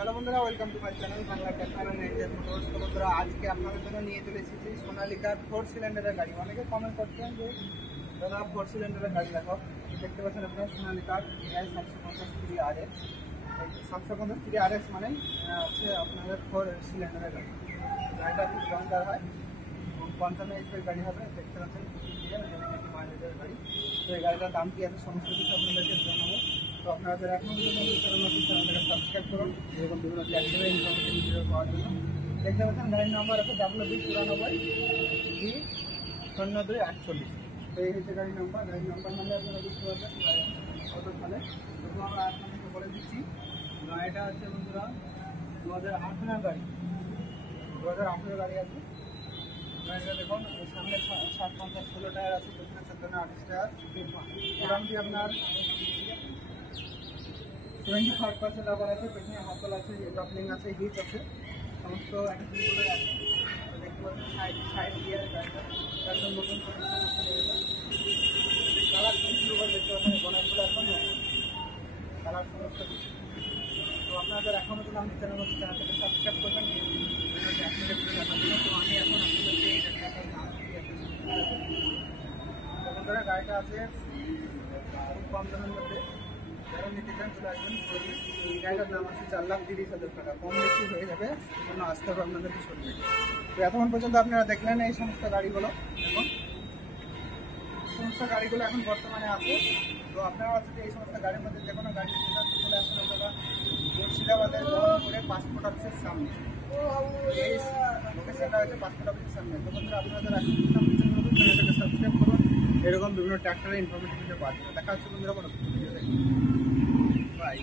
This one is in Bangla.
হ্যালো বন্ধুরা, welcome to my channel Bangla Tractor and Ranger Motors. তো বন্ধুরা, আজকে আপনাদের জন্য নিয়ে চলে এসেছি সোনালিকার 4 সিলিন্ডারের গাড়ি। অনেকে কমেন্ট করছেন যে দাদা 4 সিলিন্ডারের গাড়ি দেখো। দেখতে পাচ্ছেন আপনারা সোনালিকার এআই 750 RS। 750 RS মানে হচ্ছে আপনাদের 4 সিলিন্ডারের গাড়ি। গাড়িটা খুব দমদার হয় এবং 55 HP গাড়ি হবে। দেখতে পাচ্ছেন মাইলেজের গাড়ি। তো এই গাড়িটার দাম কি আছে সমস্ত কিছু আপনাদেরকে জানাবো। তো আপনারা যারা এখন চ্যানেলটাকে সাবস্ক্রাইব করুন এরকম বিভিন্ন ট্র্যাক্টরের ইনফরমেশন ভিডিও পাওয়ার জন্য। দেখতে পাচ্ছেন গাড়ির নাম্বার আছে WB94D0248। তো এই হচ্ছে গাড়ির নাম্বার মানে আপনারা বুঝতে পারবেন কত সালে। তবু আমরা আপনাদেরকে বলে দিচ্ছি, গাড়িটা হচ্ছে বন্ধুরা 2018 গাড়ি, 2018 গাড়ি আছে। গাড়িটা দেখুন, সামনে 7/5-16 টায়ার আছে, পেছনে 14-28 টায়ার। মোটামুটি আপনার 75% রাবার আছে, পেছনে হাতল আছে, কাপলিং আছে, হিট আছে, সমস্ত অ্যাক্সেসরিজগুলো আছে। দেখতে পাচ্ছেন সাইড গিয়ার গাড়িটা একদম নতুন কালার শুরু করে দেখতে পাচ্ছেন। বনারগুলো এখন কালার সমস্ত কিছু। তো আপনাদের এখন নতুন আমি চ্যানেলটাকে সাবস্ক্রাইব করবেন তো আমি এখন আপনাদেরকে বন্ধুরা গাড়িটা আছে খুব কম দামের মধ্যে। যারা নিতে চান চলে আসবেন। এই গাড়িটার দাম আছে 4,30,000 টাকা। কম বেশি হয়ে যাবে, সেজন্য আসতে হবে আপনাদেরকে চলবে। তো এতক্ষণ পর্যন্ত আপনারা দেখলেন এই সমস্ত গাড়িগুলো। এখন সমস্ত গাড়িগুলো এখন বর্তমানে আছে। তো আপনারা হচ্ছে এই সমস্ত গাড়ির মধ্যে যে কোনো গাড়ি চলে আসেন আপনারা মুর্শিদাবাদের করে পাসপোর্ট অফিসের সামনে। এই লোকেশনটা হচ্ছে পাসপোর্ট অফিসের সামনে। তো বন্ধুরা, আপনারা যারা চ্যানেলটাকে সাবস্ক্রাইব করুন এরকম বিভিন্ন ট্র্যাক্টরের ইনফরমেশন পাওয়ার জন্য। দেখা হচ্ছে বন্ধুরা পরবর্তী ভিডিও। বাই।